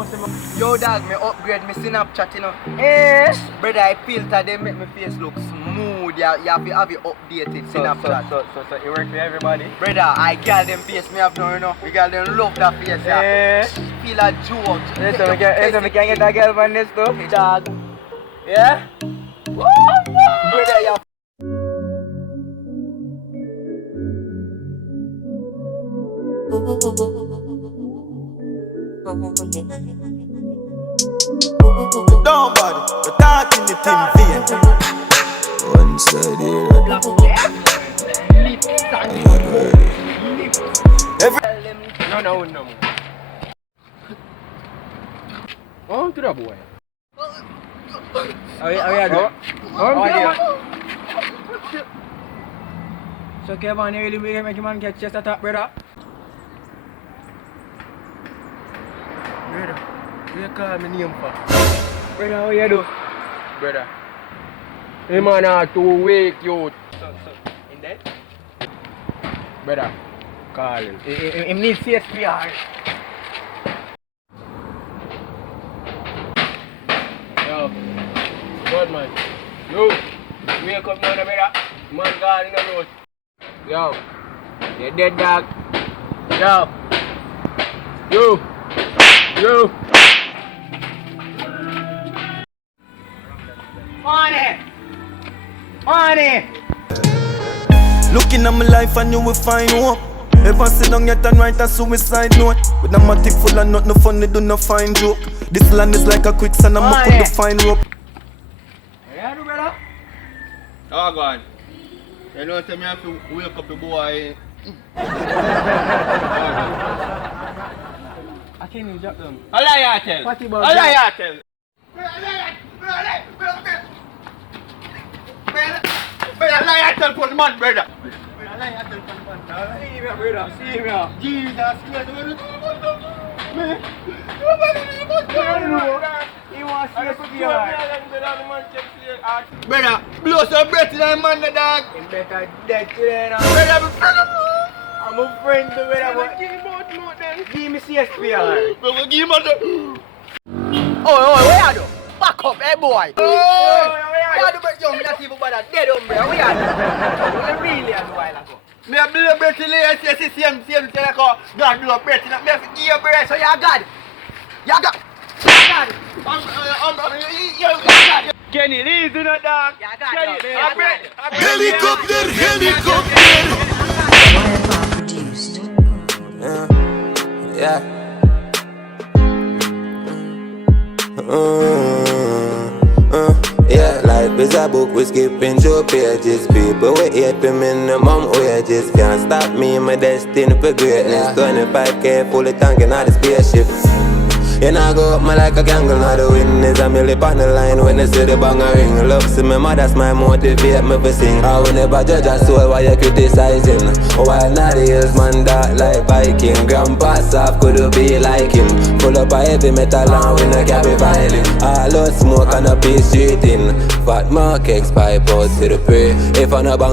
know some. Yo dog, me upgrade me Snapchat, you know. Eh? Brother, I filter they make my face look smooth. You have to have it updated Snapchat. So it work for everybody. Brother, I girl them face me have now, you know. We girl them love that face, yeah. Eh? Feel a joke. Listen, we can get a girl from this too. Dog. Yeah? Brother, you Don't bother, the dark in the tin vein. One side here. No. On to the boy. Oh yeah, go. So Kevin, you really make a man get chest attack, brother? Brother, you call me name for? Brother, how you do? Brother. Hey man, are too weak, you. So, in that? Brother, call him. He needs CSPR. Yo, good man. Yo, wake up now, brother. Man gone in the road. Yo, you dead dog. Yo. Money. Looking at my life and you will find hope. Ever sit down yet and write a suicide note. With a matic full of nothing funny, do not find joke. This land is like a quicksand, I'm up with the fine rope. Yeah, do brother. Oh God. You know say me have to wake up the boy. I can't even drop them. A lie tell. What A about lie tell. Brother, lie tell for the man, brother. Lie tell for the man. See me, brother. See me. Jesus Christ. He wants to see Brother, blow some breath in the man, the dog. He better dead today now. Brother, I'm a friend to brother, but give me CSPR. brother, give him a... Oh, where you do? Back up, hey boy. Oh, Where you do, bro? Yo, me not even bother. Dead hombre, where you do? We really are do while ago. me a blow breath in the air, say same thing like God blow breath in the me have to give you breath. So you are God. You are God. Kenny, leave the dog. You are God. Kenny, Helicopter. Produced. Yeah. Yeah, life is a book, we skipping through pages. People we hate the minimum wages. Can't stop me, my destiny for greatness. 25K fully tanking out the spaceship. You know, go up me like a gangle, now the witness. I'm really on the line when they see the bang a ring. Love see me, that's my motivate me for sing. I will never judge a soul while you criticizing. While not the hills man dark like Viking. Grandpa soft could be like him. Full up a heavy metal and we no carry violin. All out smoke and a peace street in. Fat mark X pipe out to the prey. If I no bang